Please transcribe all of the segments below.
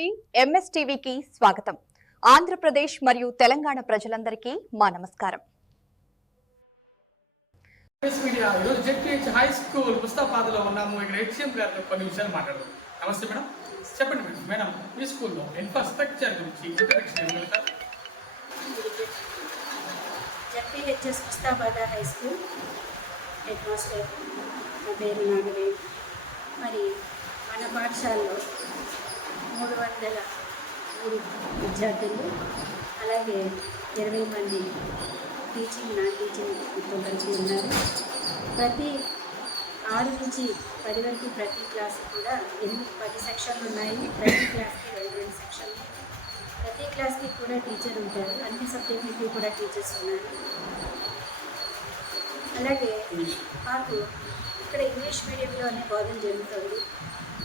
TV MS టీవీకి స్వాగతం. ఆంధ్రప్రదేశ్ మరియు తెలంగాణ ప్రజలందరికీ మా నమస్కారం. మీడియా ఈరోజు జెడ్పీహెచ్ హై స్కూల్ ముస్తాబాద్లో ఉన్నాము. ఇక్కడ హెచ్ఎం గారితో కొన్ని విషయాలు మాట్లాడదాం. నమస్తే మేడం, చెప్పండి మేడం. మేడం, మీ స్కూల్లో ఇన్ఫ్రాస్ట్రక్చర్ గురించి ఇంట్రడక్షన్ ఇవ్వగలుగుతారు? ZPHS Mustabad high school head master నా పేరు నాగవే. మరి మన పాఠశాలలో 303 విద్యార్థులు, అలాగే 20 మంది టీచింగ్ నాన్ టీచింగ్తో కలిసి ఉన్నారు. ప్రతి 6 నుంచి 10 వరకు ప్రతి క్లాస్ కూడా 10 సెక్షన్లు ఉన్నాయి. ప్రతి క్లాస్కి 2 సెక్షన్లు. ప్రతి క్లాస్కి కూడా టీచర్ ఉంటారు. అన్ని సబ్జెక్టులకి కూడా టీచర్స్ ఉన్నారు. అలాగే మాకు ఇక్కడ ఇంగ్లీష్ మీడియంలోనే బోధన జరుగుతుంది.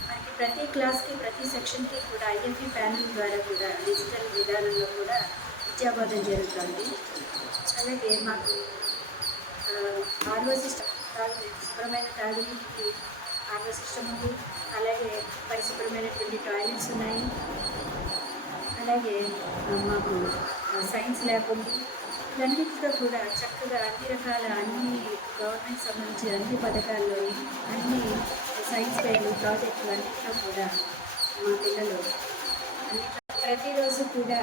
మనకి ప్రతి క్లాస్కి ప్రతి సెక్షన్కి కూడా ఐఎఫ్ఈ ప్యానల్ ద్వారా కూడా డిజిటల్ విధానంలో కూడా విద్యాబోధన జరుగుతుంది. అలాగే మాకు ఆర్ఓ సిస్టమ్, శుభ్రమైన తాగునీటికి ఆర్ఓ సిస్టమ్ ఉంది. అలాగే పరిశుభ్రమైనటువంటి టాయిలెట్స్ ఉన్నాయి. అలాగే మాకు సైన్స్ ల్యాబ్ ఉంది. ఇవన్నిటితో కూడా చక్కగా అన్ని గవర్నమెంట్ సంబంధించిన అన్ని పథకాల్లోని అన్ని సైన్స్ ఫెయిర్లు ప్రాజెక్టులు అన్నింటిలో కూడా మా పిల్లలు ప్రతిరోజు కూడా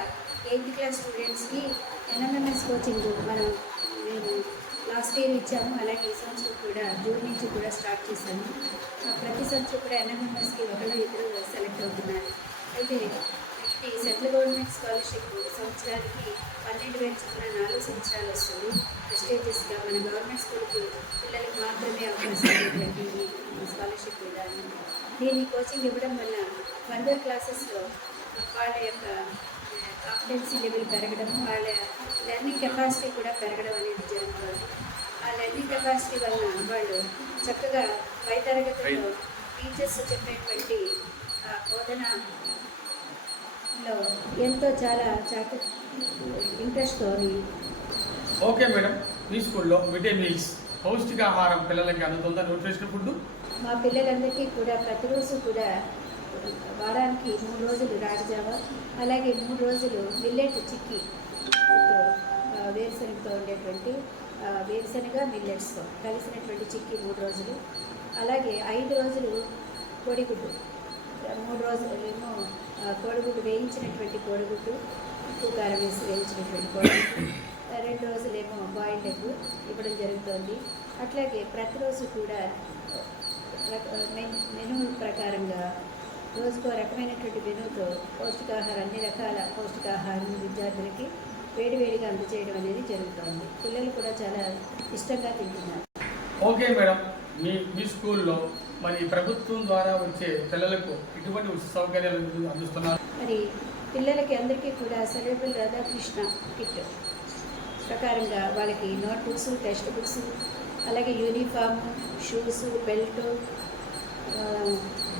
8th క్లాస్ స్టూడెంట్స్కి ఎన్ఎంఎంఎస్ కోచింగ్ మేము లాస్ట్ ఇయర్ ఇచ్చాము. అలాగే ఈ సంవత్సరం కూడా జూన్ నుంచి కూడా స్టార్ట్ చేశాము. ప్రతి సంవత్సరం కూడా ఎన్ఎంఎంఎస్కి 1-2 సెలెక్ట్ అవుతున్నారు. అయితే ఈ సెంట్రల్ గవర్నమెంట్ స్కాలర్షిప్ సంవత్సరానికి 12,000 చొప్పున 4 సంవత్సరాలు వస్తుంది. ప్రెస్టేజియస్గా మన గవర్నమెంట్ స్కూల్కి పిల్లలకు మాత్రమే అవకాశం ఉన్నటువంటి ఈ స్కాలర్షిప్ విధానం. దీన్ని కోచింగ్ ఇవ్వడం వల్ల ఫర్దర్ క్లాసెస్లో వాళ్ళ యొక్క కాంపిటెన్సీ లెవెల్ పెరగడం, వాళ్ళ లెర్నింగ్ కెపాసిటీ కూడా పెరగడం అనేది జరుగుతుంది. ఆ లెర్నింగ్ కెపాసిటీ వల్ల వాళ్ళు చక్కగా పై తరగతుల్లో టీచర్స్ చెప్పేటువంటి బోధనలో ఎంతో చాలా ఇంట్రెస్ట్తో. ఓకే మేడం, మీ స్కూల్లో మిడ్ డే మీల్స్ పౌష్టికాహారం పిల్లలకి అందుతుందా? న్యూట్రిషన్ ఫుడ్ మా పిల్లలందరికీ కూడా ప్రతిరోజు కూడా వారానికి 3 రోజులు రాగిజావ, అలాగే 3 రోజులు మిల్లెట్ చిక్కీ వేరుశనగతో ఉండేటువంటి వేరుశనగ మిల్లెట్స్తో కలిసినటువంటి చిక్కీ 3 రోజులు, అలాగే 5 రోజులు కోడిగుడ్డు, 3 రోజులు ఏమో కోడిగుడ్డు వేయించినటువంటి కోడిగుడ్డు, ఉప్పు కారం వేసి వేయించినటువంటి కోడిగుడ్డు, 2 రోజులేమో బాయిల్డ్ ఎగ్ ఇవ్వడం జరుగుతుంది. అట్లాగే ప్రతిరోజు కూడా మెనూ ప్రకారంగా రోజుకో రకమైనటువంటి మెనూతో అన్ని రకాల పౌష్టికాహారం విద్యార్థులకి వేడివేడిగా అందజేయడం అనేది జరుగుతుంది. పిల్లలు కూడా చాలా ఇష్టంగా తింటున్నారు. ఓకే మేడం, మీ స్కూల్లో మరి ప్రభుత్వం ద్వారా వచ్చే పిల్లలకు ఇటువంటి సౌకర్యాలు అందిస్తున్నారు? మరి పిల్లలకి అందరికీ కూడా సెలబ్రల్ రాధాకృష్ణ కిట్ ప్రకారంగా వాళ్ళకి నోట్ బుక్స్, టెక్స్ట్ బుక్స్, అలాగే యూనిఫామ్, షూస్, బెల్ట్,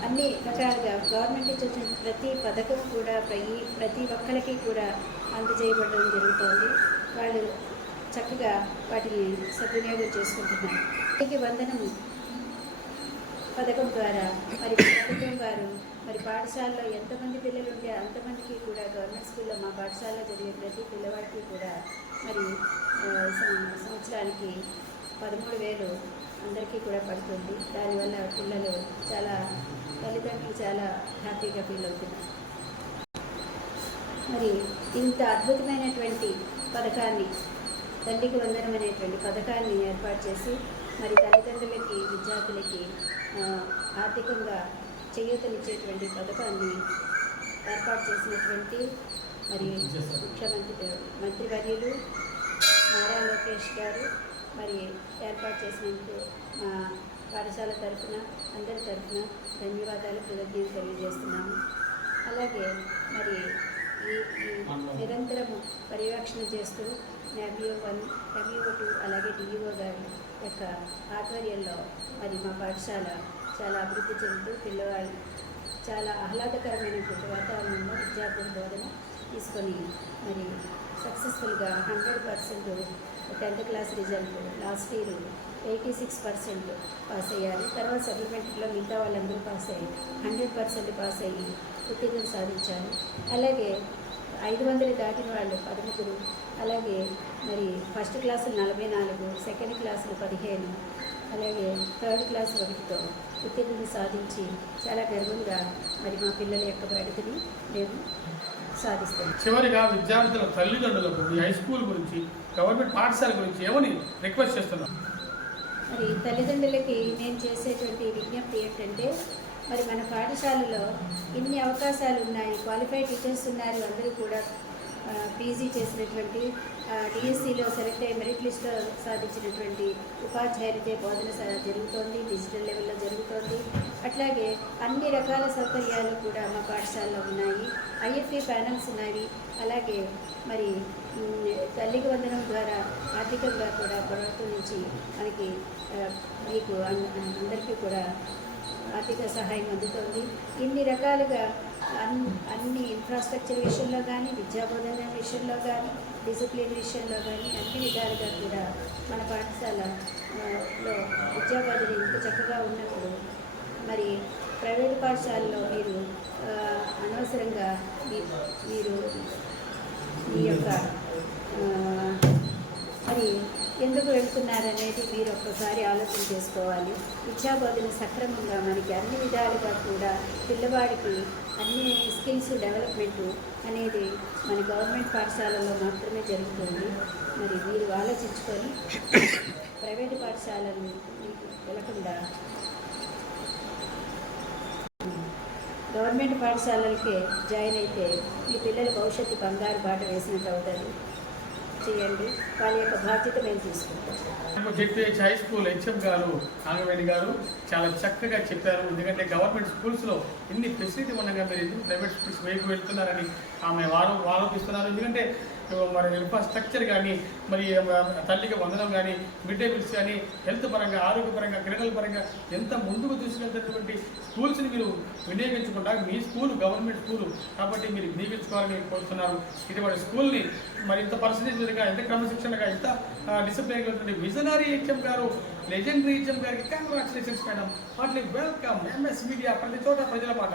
అన్ని రకాలుగా గవర్నమెంట్ నుంచి వచ్చిన ప్రతి పథకం కూడా ప్రతి ఒక్కరికి కూడా అందజేయబడడం జరుగుతుంది. వాళ్ళు చక్కగా వాటిని సద్వినియోగం చేసుకుంటున్నారు. ఇంటికి వందనం పథకం ద్వారా మరి ప్రభుత్వం వారు మరి పాఠశాలలో ఎంతమంది పిల్లలు ఉంటే అంతమందికి కూడా గవర్నమెంట్ స్కూల్లో మా పాఠశాలలో జరిగే ప్రతి పిల్లవాడికి కూడా మరి సంవత్సరానికి 13,000 అందరికీ కూడా పడుతుంది. దానివల్ల పిల్లలు తల్లిదండ్రులు చాలా హ్యాపీగా ఫీల్ అవుతున్నారు. మరి ఇంత అద్భుతమైనటువంటి పథకాన్ని, తల్లికి వందనం అనేటువంటి పథకాన్ని ఏర్పాటు చేసి మరి తల్లిదండ్రులకి, విద్యార్థులకి ఆర్థికంగా చేయూతనిచ్చేటువంటి పథకాన్ని ఏర్పాటు చేసినటువంటి మరి మంత్రివర్యులు నారా లోకేష్ గారు మరి ఏర్పాటు చేసినందుకు మా పాఠశాల తరఫున అందరి తరఫున ధన్యవాదాలు, కృతజ్ఞతలు తెలియజేస్తున్నాము. అలాగే మరి ఈ నిరంతరము పర్యవేక్షణ చేస్తూ NABO1, WO2 అలాగే DEO గారి యొక్క ఆధ్వర్యంలో మరి మా పాఠశాల చాలా అభివృద్ధి చెందుతూ పిల్లవాళ్ళు చాలా ఆహ్లాదకరమైనటువంటి వాతావరణంలో విద్యార్థుల బోధన తీసుకొని మరి సక్సెస్ఫుల్గా 100% 10th class result last year 86% pass అయ్యారు. తర్వాత సప్లిమెంటరీలో మిగతా వాళ్ళందరూ పాస్ అయ్యి 100% పాస్ అయ్యి ఉత్తీర్ణత సాధించారు. అలాగే 500 దాటిన వాళ్ళు 11, అలాగే మరి ఫస్ట్ క్లాసులు 44, సెకండ్ క్లాసులు 15, అలాగే థర్డ్ క్లాస్ 1తో ఉత్తీర్ణత సాధించి చాలా గర్వంగా మరి మా పిల్లల యొక్క ప్రగతిని మేము సాధిస్తాం. చివరిగా విద్యార్థుల తల్లిదండ్రులకు ఈ హై స్కూల్ గురించి, గవర్నమెంట్ పాఠశాల గురించి ఏమని రిక్వెస్ట్ చేస్తున్నాం? మరి తల్లిదండ్రులకి నేను చేసేటువంటి విజ్ఞప్తి ఏంటంటే, మరి మన పాఠశాలలో ఇన్ని అవకాశాలు ఉన్నాయి, క్వాలిఫైడ్ టీచర్స్ ఉన్నారు, అందరూ కూడా పీజీ చేసినటువంటి డిఎస్సిలో సెలెక్ట్ అయ్యి మెరిట్ లిస్ట్లో సాధించినటువంటి ఉపాధ్యాయులతో బోధన జరుగుతోంది, డిజిటల్ లెవెల్లో జరుగుతోంది. అట్లాగే అన్ని రకాల సౌకర్యాలు కూడా మా పాఠశాలలో ఉన్నాయి. ఐఎఫ్ఈ ప్యానల్స్ ఉన్నాయి. అలాగే మరి తల్లికి వందనం ద్వారా ఆర్థికంగా కూడా ప్రభుత్వం నుంచి మనకి మీకు అందరికీ కూడా ఆర్థిక సహాయం అందుతోంది. ఇన్ని రకాలుగా అన్ని ఇన్ఫ్రాస్ట్రక్చర్ విషయంలో కానీ, విద్యాబోధన విషయంలో కానీ, డిసిప్లిన్ విషయంలో కానీ అన్ని విధాలుగా కూడా మన పాఠశాలలో విద్యాబోధన ఇంత చక్కగా ఉన్నప్పుడు మరి ప్రైవేటు పాఠశాలలో మీరు అనవసరంగా మీరు ఈ యొక్క మరి ఎందుకు వెళ్తున్నారనేది మీరు ఒక్కసారి ఆలోచన చేసుకోవాలి. విద్యాబోధన సక్రమంగా మనకి అన్ని విధాలుగా కూడా పిల్లవాడికి అన్ని స్కిల్స్ డెవలప్మెంట్ అనేది మన గవర్నమెంట్ పాఠశాలలో మాత్రమే జరుగుతుంది. మరి మీరు ఆలోచించుకొని ప్రైవేటు పాఠశాలను వెళ్లకుండా గవర్నమెంట్ పాఠశాలలకే జాయిన్ అయితే మీ పిల్లల భవిష్యత్తు బంగారు బాట వేసినట్టు అవుతుంది. చేయండి, వాళ్ళ యొక్క బాధ్యత మేము తీసుకుంటాం. జెడ్పీహెచ్ హై స్కూల్ హెచ్ఎం గారు నాగవేణి గారు చాలా చక్కగా చెప్పారు. ఎందుకంటే గవర్నమెంట్ స్కూల్స్లో ఇన్ని ఫెసిలిటీ ఉండగా మీరు ఎందుకు ప్రైవేట్ స్కూల్స్ వైపు వెళ్తున్నారని ఆమె ఆలోచిస్తున్నారు. ఎందుకంటే మరి ఇన్ఫ్రాస్ట్రక్చర్ కానీ, మరి తల్లికి వందనం కానీ, మిడ్ డే మీల్స్ కానీ, హెల్త్ పరంగా, ఆరోగ్యపరంగా, క్రీడల పరంగా ఎంత ముందుకు తీసుకెళ్తున్నటువంటి స్కూల్స్ని మీరు వినియోగించుకుంటా. మీ స్కూల్ గవర్నమెంట్ స్కూలు కాబట్టి మీరు వినియోగించుకోవాలని కోరుతున్నారు. ఇటువంటి స్కూల్ని మరి ఇంత పర్సనేజ్గా, ఎంత క్రమశిక్షణగా, ఎంత డిసిప్లిన్గా ఉన్నటువంటి విజనరీ హెచ్ఎం గారు, లెజెండరీ హెచ్ఎం గారికి కంగ్రాచులేషన్స్ మేడం. వాటిని వెల్కమ్. ఎంఎస్ మీడియా ప్రతి చోట ప్రజల మాట.